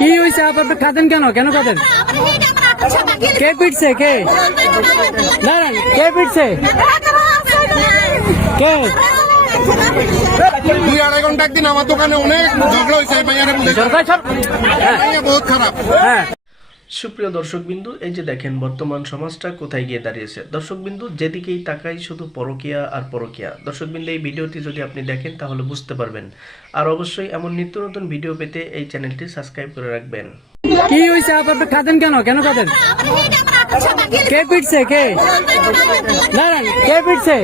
কি হয়েছে আপনার কাঁদেন কেন কেন কাঁদেন? কে পিটছে? কে দাঁড়ান, কে পিটছে? কে? 2-2.5 ঘন্টা একদিন আমার দোকানে অনেক ঝগড়া হয়েছে। বহুত খারাপ। হ্যাঁ, সুপ্রিয় দর্শকবিন্দু, এই যে দেখেন বর্তমান সমাজটা কোথায় গিয়ে দাঁড়িয়েছে। দর্শকবিন্দু, যেদিকেই তাকাই শুধু পরকীয়া আর পরকীয়া। দর্শকবিন্দু, এই ভিডিওটি যদি আপনি দেখেন তাহলে বুঝতে পারবেন। আর অবশ্যই এমন নিত্য নতুন ভিডিও পেতে এই চ্যানেলটি সাবস্ক্রাইব করে রাখবেন। কি হয়েছে আপনার কাঁদেন কেন কেন কাঁদেন? কে পিটছে? কে দাঁড়ান, কে পিটছে?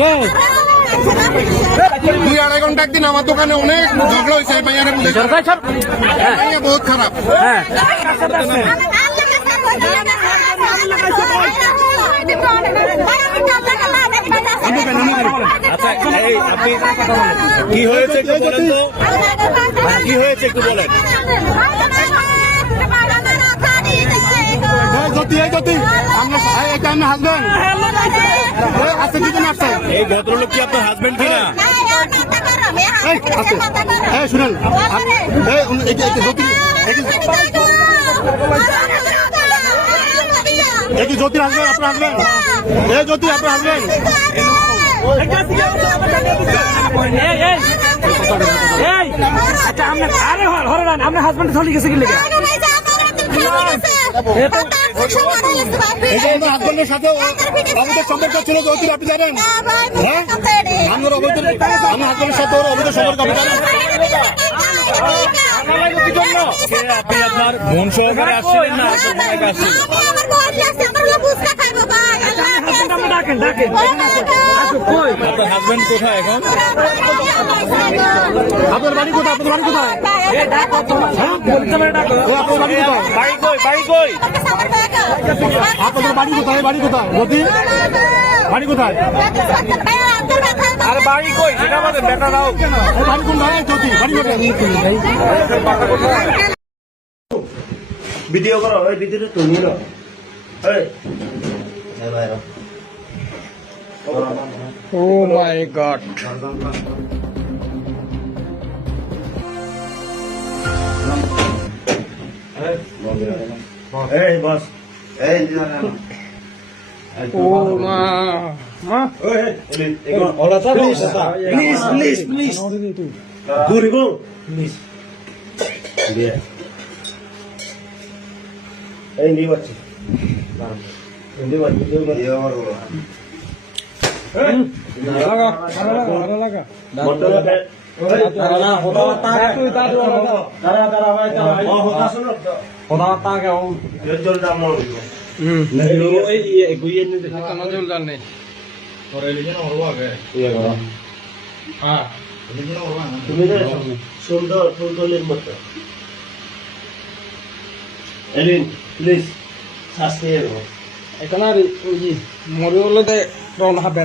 কে? 2-2.5 ঘন্টা একদিন আমার দোকানে অনেক ঝগড়া হয়েছে। বহুত খারাপ। হ্যাঁ, আচ্ছা, এই আপনি কি হয়েছে একটু বলেন তো, কি হয়েছে একটু বলেন। এই ভদ্রলোক কি আপনার হাজবেন্ড কিনা? শুনেন, জ্যোতি আসবেন, আপনার আসবেন, জ্যোতি আপনার আসবেন। আচ্ছা, আপনার হাজবেন্ড চলে গেছে কি লেগে? হাজবেন্ডের সাথে অবৈধ সম্পর্ক ছিল জ্যোতি, আপনি জানেন? হ্যাঁ, আমার হাজবেন্ডের সাথে ওর অবৈধ সম্পর্ক আপনি জানেন? আপনি আপনার বোন সহকারে আসছিলেন না আপনার আসছিলেন? আপনার হাজবেন্ড কোথায় এখন? আপনার বাড়ি কোথায়? আপনার বাড়ি কোথায়? বাড়ি কই, বাড়ি কই? আপনাদের বাড়ি কোথায়? বাড়ি কোথায় জ্যোতি? বাড়ি কোথায়? আরে বাড়ি কই সেটা আমাদের বেটা দাও। বাড়ি কোথায় জ্যোতি? বাড়ি কোথায়? ভিডিও করো, ওই ভিডিওটা তুমি না। Oh my God! এই বস, এই Oh ma! Please please please ঘুরিব প্লিজ এই নিয়ে বাচ্চা সুন্দর ফুলকলির মতো এলিন প্লিজ শাস্তি এখানে মরি হলে রওনা হবে।